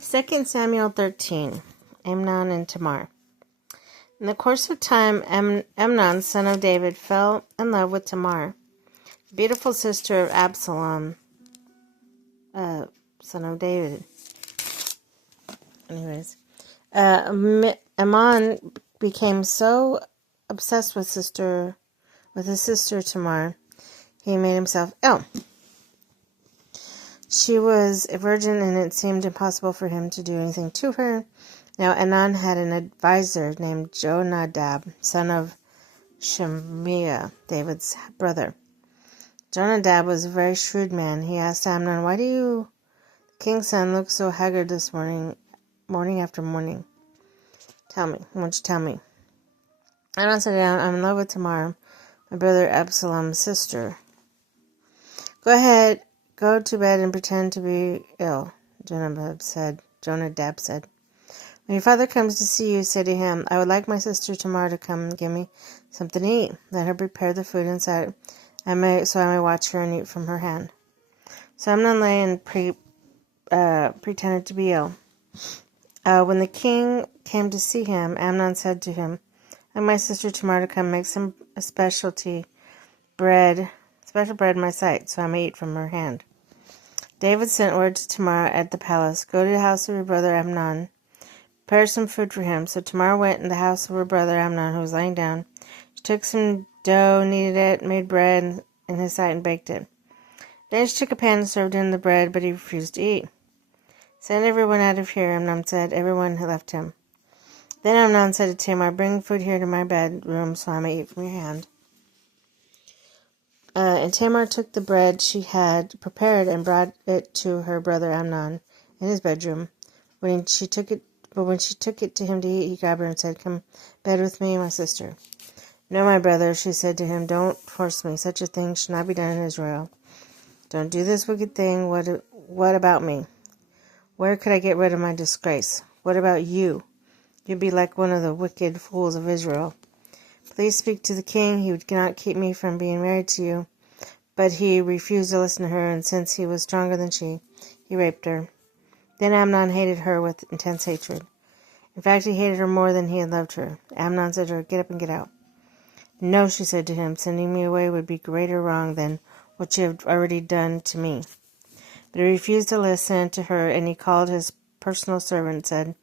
2 Samuel 13, Amnon and Tamar. In the course of time, Amnon, son of David, fell in love with Tamar, the beautiful sister of Absalom, son of David. Amnon became so obsessed with his sister Tamar, he made himself ill. She was a virgin, and it seemed impossible for him to do anything to her. Now Amnon had an advisor named Jonadab, son of Shemaiah, David's brother. Jonadab was a very shrewd man. He asked Amnon, "Why do you, the king's son, look so haggard this morning after morning? Won't you tell me?" Amnon said, "I'm in love with Tamar, my brother Absalom's sister." "Go ahead, go to bed and pretend to be ill," Jonadab said. "When your father comes to see you, say to him, 'I would like my sister Tamar to come and give me something to eat. Let her prepare the food inside, so I may watch her and eat from her hand.'" So Amnon lay and pretended to be ill. When the king came to see him, Amnon said to him, "I'd like my sister Tamar to come make some special bread in my sight, so I may eat from her hand." David sent word to Tamar at the palace, "Go to the house of your brother Amnon, prepare some food for him." So Tamar went in the house of her brother Amnon, who was lying down. She took some dough, kneaded it, made bread in his sight, and baked it. Then she took a pan and served him the bread, but he refused to eat. "Send everyone out of here," Amnon said. Everyone had left him. Then Amnon said to Tamar, "Bring food here to my bedroom, so I may eat from your hand." And Tamar took the bread she had prepared and brought it to her brother Amnon in his bedroom. When she took it to him to eat, he grabbed her and said, "Come bed with me and my sister." "No, my brother," she said to him, "don't force me. Such a thing should not be done in Israel. Don't do this wicked thing. What about me? Where could I get rid of my disgrace? What about you? You'd be like one of the wicked fools of Israel. Please speak to the king. He would not keep me from being married to you." But he refused to listen to her, and since he was stronger than she, he raped her. Then Amnon hated her with intense hatred. In fact, he hated her more than he had loved her. Amnon said to her, "Get up and get out." "No," she said to him, "sending me away would be greater wrong than what you have already done to me." But he refused to listen to her, and he called his personal servant and said,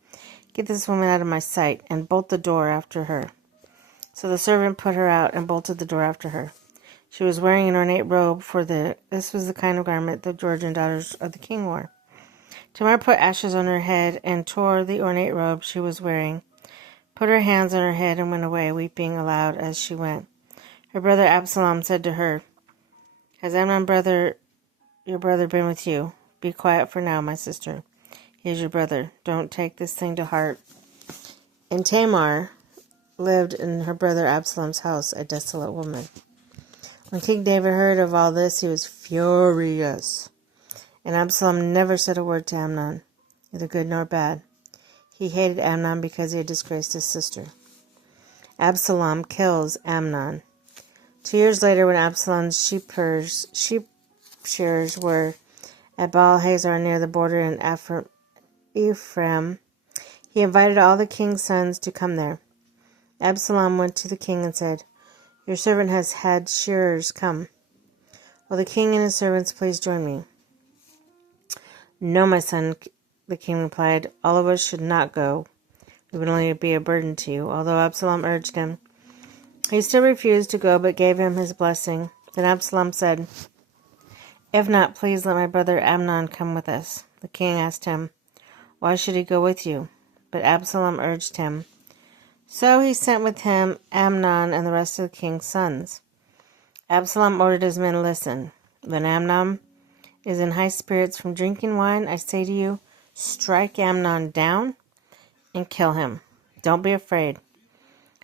"Get this woman out of my sight, and bolt the door after her." So the servant put her out and bolted the door after her. She was wearing an ornate robe, for this was the kind of garment the Georgian daughters of the king wore. Tamar put ashes on her head and tore the ornate robe she was wearing, put her hands on her head, and went away, weeping aloud as she went. Her brother Absalom said to her, "Has Amnon, your brother, been with you? Be quiet for now, my sister. He is your brother. Don't take this thing to heart." And Tamar lived in her brother Absalom's house, a desolate woman. When King David heard of all this, he was furious. And Absalom never said a word to Amnon, neither good nor bad. He hated Amnon because he had disgraced his sister. Absalom kills Amnon. 2 years later, when Absalom's sheep shearers were at Baal Hazor near the border in Ephraim, he invited all the king's sons to come there. Absalom went to the king and said, "Your servant has had shearers come. Will the king and his servants please join me?" "No, my son," the king replied. "All of us should not go. We would only be a burden to you." Although Absalom urged him, he still refused to go, but gave him his blessing. Then Absalom said, "If not, please let my brother Amnon come with us." The king asked him, "Why should he go with you?" But Absalom urged him. So he sent with him Amnon and the rest of the king's sons. Absalom ordered his men, "Listen, when Amnon is in high spirits from drinking wine, I say to you, strike Amnon down and kill him. Don't be afraid.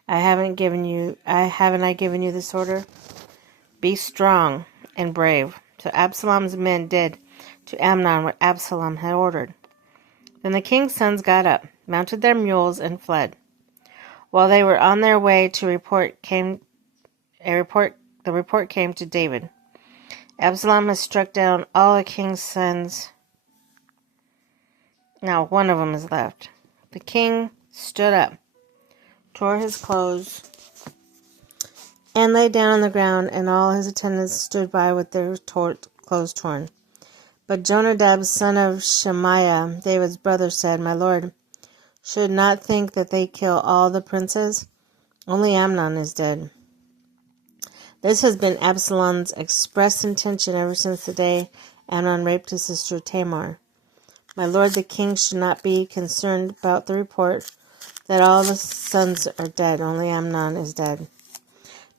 Haven't I given you this order? Be strong and brave." So Absalom's men did to Amnon what Absalom had ordered. Then the king's sons got up, mounted their mules, and fled. While they were on their way, the report came to David. "Absalom has struck down all the king's sons Now one of them is left. The king stood up, tore his clothes, and lay down on the ground, and all his attendants stood by with their clothes torn. But Jonadab, son of Shemaiah, David's brother, said, My lord should not think that they kill all the princes. Only Amnon is dead. This has been Absalom's express intention ever since the day Amnon raped his sister Tamar. My lord the king should not be concerned about the report that all the sons are dead. Only Amnon is dead.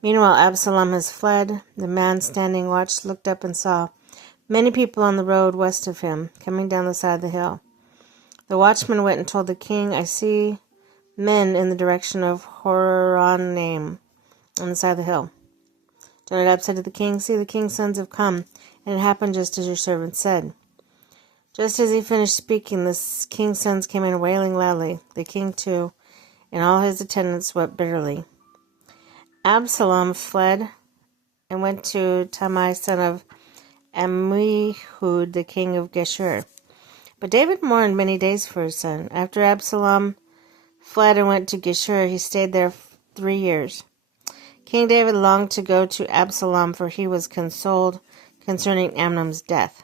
Meanwhile, Absalom has fled. The man standing watch looked up and saw many people on the road west of him, coming down the side of the hill. The watchman went and told the king, I see men in the direction of Horonaim, on the side of the hill. Jonadab said to the king, See, the king's sons have come, and it happened just as your servant said. Just as he finished speaking, the king's sons came in wailing loudly. The king, too, and all his attendants wept bitterly. Absalom fled and went to Talmai, son of Ammihud, the king of Geshur. But David mourned many days for his son. After Absalom fled and went to Geshur, he stayed there 3 years. King David longed to go to Absalom, for he was consoled concerning Amnon's death.